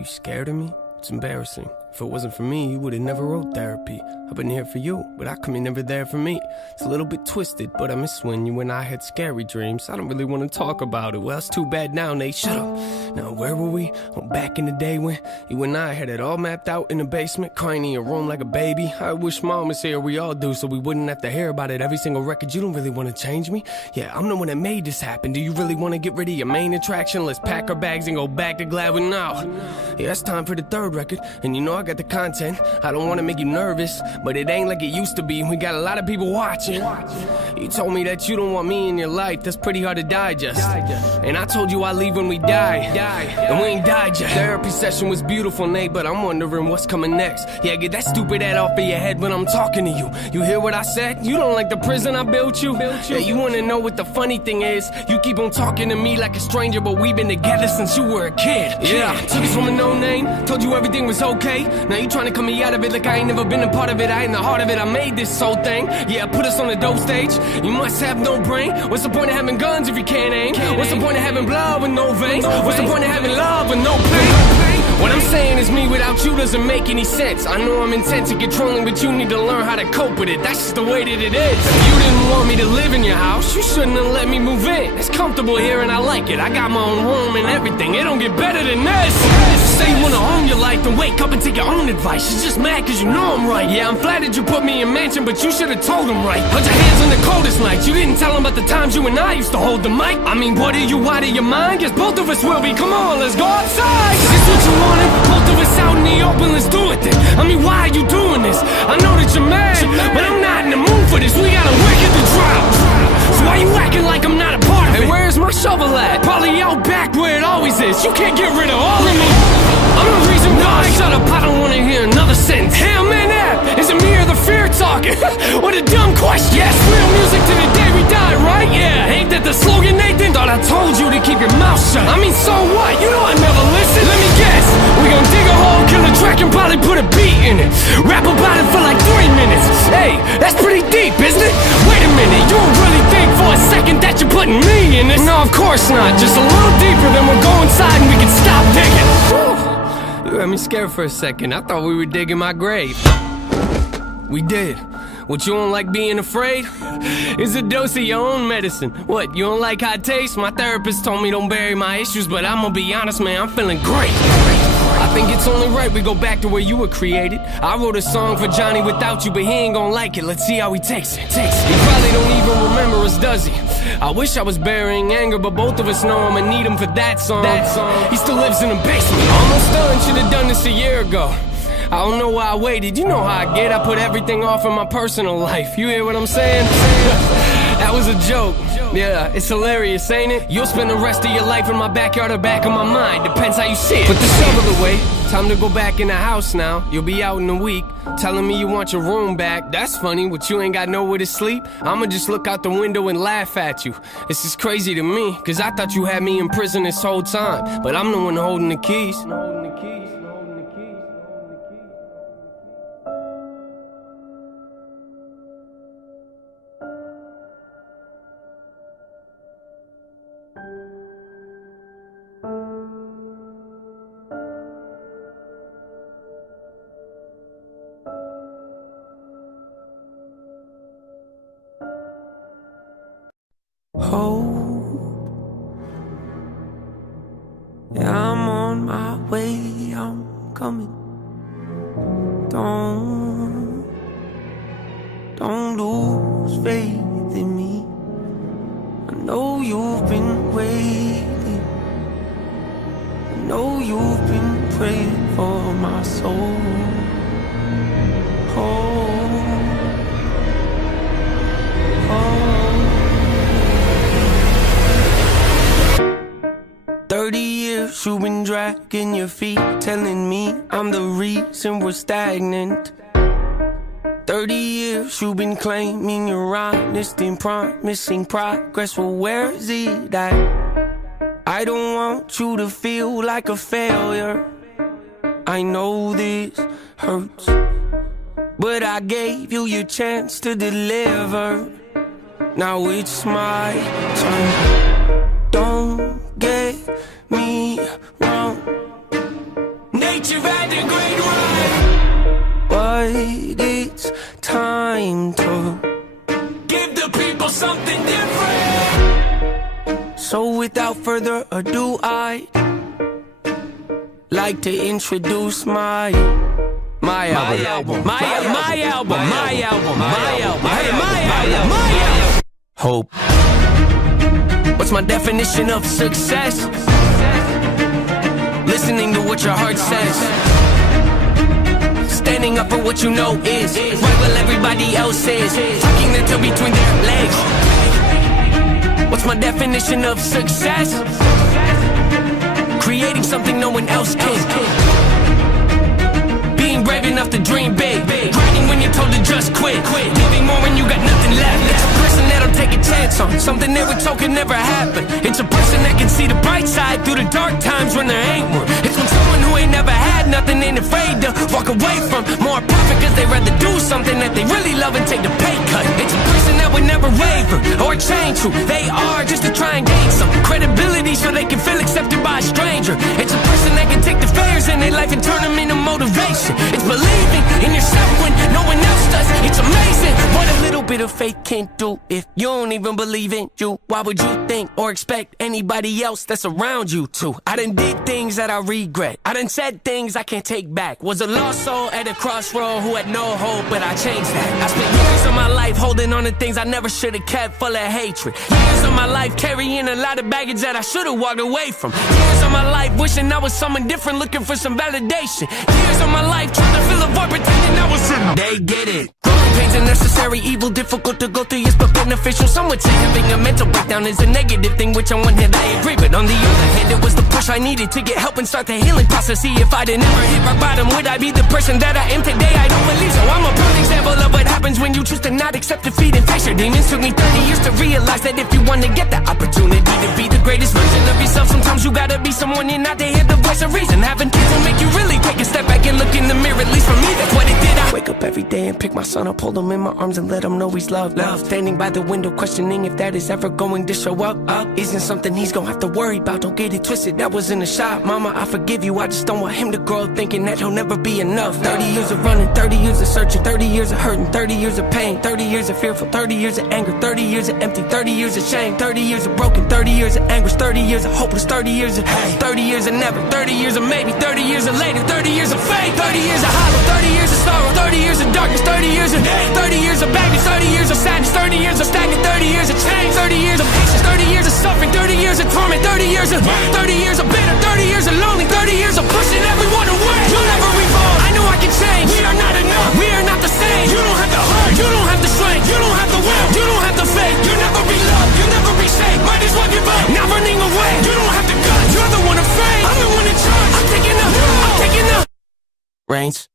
you scared of me? It's embarrassing. If it wasn't for me, you would've never wrote therapy. I've been here for you, but how come you're never there for me? It's a little bit twisted, but I miss when you and I had scary dreams. I don't really want to talk about it. Well, it's too bad now, Nate. Shut up. Now, where were we? Oh, back in the day when you and I had it all mapped out in the basement, crying in your room like a baby. I wish Mom was here, we all do, so we wouldn't have to hear about it every single record. You don't really want to change me? Yeah, I'm the one that made this happen. Do you really want to get rid of your main attraction? Let's pack our bags and go back to Gladwin now. Yeah, it's time for the third record, and you know I got the content. I don't want to make you nervous, but it ain't like it used to be. We got a lot of people watching. You told me that you don't want me in your life. That's pretty hard to digest. And I told you I'd leave when we die. And we ain't died yet. Therapy session was beautiful, Nate, but I'm wondering what's coming next. Yeah, get that stupid head off of your head when I'm talking to you. You hear what I said? You don't like the prison I built you? Yeah, you wanna know what the funny thing is? You keep on talking to me like a stranger, but we've been together since you were a kid. Yeah, took us from a no name, told you everything was okay. Now you trying to cut me out of it like I ain't never been a part of it. I ain't the heart of it, I made this whole thing. Yeah, put us on the dope stage. You must have no brain. What's the point of having guns if you can't aim? What's the point of having blood with no veins? What's the point of having love with no pain? What I'm saying is me without you doesn't make any sense. I know I'm intense and controlling, but you need to learn how to cope with it. That's just the way that it is. You didn't want me to live in your house, you shouldn't have let me move in. It's comfortable here and I like it. I got my own room and everything. It don't get better than this. Say you wanna own your life, then wake up and take your own advice. You're just mad cause you know I'm right. Yeah, I'm flattered you put me in mansion, but you should've told him right. Put your hands on the coldest nights. You didn't tell him about the times you and I used to hold the mic. I mean, what are you out of your mind? Guess both of us will be. Come on, let's go outside. Is this what you wanted? Both of us out in the open, let's do it then. I mean, why are you doing this? I know that you're mad, but I'm not in the mood for this. We got a wicked to drop. So why you acting like I'm not a part of it? Hey, where's my shovel at? Probably out back where it always is. You can't get rid of all of me. I'm the reason why. Shut up, I don't wanna hear another sentence. Hey, I'm in that. Is it me or the fear talking? What a dumb question. Yes, real music to the day we die, right? Yeah, ain't that the slogan, Nathan? Thought I told you to keep your mouth shut. I mean, so what? You know I never listen. Let me guess. We gon' dig a hole, kill a track, and probably put a beat in it. Rap about it for like 3 minutes. Hey, that's pretty deep, isn't it? Wait a minute, you don't really think for a second that you're putting me in this? No, of course not. Just a little deeper, then we'll go inside and we can stop digging. Whew. You had me scared for a second. I thought we were digging my grave. We did. What, you don't like being afraid? It's a dose of your own medicine. What, you don't like hot taste? My therapist told me don't bury my issues, but I'm gonna be honest, man, I'm feeling great. I think it's only right we go back to where you were created. I wrote a song for Johnny without you, but he ain't gonna like it. Let's see how he takes it. He probably don't even remember us, does he? I wish I was burying anger, but both of us know I'ma need him for that song. He still lives in the basement. Almost done, should've done this a year ago. I don't know why I waited, you know how I get. I put everything off in my personal life. You hear what I'm saying? That was a joke. Yeah, it's hilarious, ain't it? You'll spend the rest of your life in my backyard or back of my mind. Depends how you see it. Put the shovel away. Time to go back in the house now. You'll be out in a week. Telling me you want your room back. That's funny, but you ain't got nowhere to sleep. I'ma just look out the window and laugh at you. This is crazy to me, cause I thought you had me in prison this whole time. But I'm the one holding the keys. Hope, yeah, I'm on my way, I'm coming. Don't lose faith in me. I know you've been waiting. I know you've been praying for my soul. Hope, hope. 30 years you've been dragging your feet, telling me I'm the reason we're stagnant. 30 years you've been claiming you're honest and promising progress. Well, where is it at? I don't want you to feel like a failure. I know this hurts, but I gave you your chance to deliver. Now it's my turn. Don't get me wrong, late, you've had a great run. But it's time to give the people something different. So without further ado, I'd like to introduce my album. Hope. What's my definition of success? Listening to what your heart says. Standing up for what you know is right while everybody else is tucking their toe between their legs. What's my definition of success? Creating something no one else can. Being brave enough to dream big. Grinding when you're told to just quit. Giving more when you got nothing left. It's a person that'll take a chance on something they were told could never happen. It's a person that can see the bright side through the dark times when there ain't one. It's when someone who ain't never had nothing ain't afraid to walk away from more profit cause they rather do something that they really love and take the pay cut. It's a person that would never waver or change who they are just to try and gain some credibility so they can feel accepted by a stranger. It's a person that can take the failures in their life and turn them into motivation. It's believing in yourself when no one else does. It's amazing what a little bit of faith can do. If you don't even believe in you, why would you think or expect anybody else that's around you to? I done did things that I regret. I done said things I can't take back. Was a lost soul at a crossroad who had no hope, but I changed that. I spent years of my life holding on to things I never should have kept, full of hatred. Years of my life carrying a lot of baggage that I should have walked away from. Years of my life wishing I was someone different, looking for some validation. Years of my life trying to fill a void, pretending I was in. They get it. Growing pains are necessary, evil, difficult to go through, yes, but beneficial. Some would say having a mental breakdown is a negative thing, which on one hand I agree, but on the other hand, it was the push I needed to get help and start the healing process. See, if I didn't ever hit rock bottom, would I be the person that I am today? I don't believe so. I'm a prime example of what happens when you choose to not accept defeat and face your demons. Took me 30 years to realize that if you want to get the opportunity to be the greatest version of yourself, sometimes you gotta be someone you're not to hear the voice of reason. Having kids will make you really take a step back and look in the mirror. At least for me, that's what it did. I wake up every day and pick my son up, hold him in my arms and let him know he's loved. Standing by the window questioning if that is ever going to show up. Isn't something he's gonna have to worry about. Don't get it twisted, that was in a shot. Mama, I forgive you, I just don't want him to grow up thinking that he'll never be enough. 30 years of running, 30 years of searching, 30 years of hurting, 30 years of pain, 30 years of fearful, 30 years of anger, 30 years of empty, 30 years of shame, 30 years of broken, 30 years of anguish, 30 years of hopeless, 30 years of hate, 30 years of never, 30 years of maybe, 30 years of later, 30 years of faith, 30 years of hollow, 30 years of sorrow, 30 years of darkness, 30 years of hate, 30 years of baggage, 30 years of sadness, 30 years of stagnant, 30 years of change, 30 years of patience, 30 years of suffering, 30 years of torment, 30 years of 30 years of bitter, 30 years of lonely, 30 years of pushing everyone away. You'll never evolve, I know I can change. We are not enough, we are not the same. You don't have the heart, you don't have the strength, you don't have the will, you don't have the faith. You'll never be loved, you'll never be safe. Might as well give up, not running away. You don't have the guts, you're the one afraid. I'm the one in charge, I'm taking up, I'm taking up. Reigns.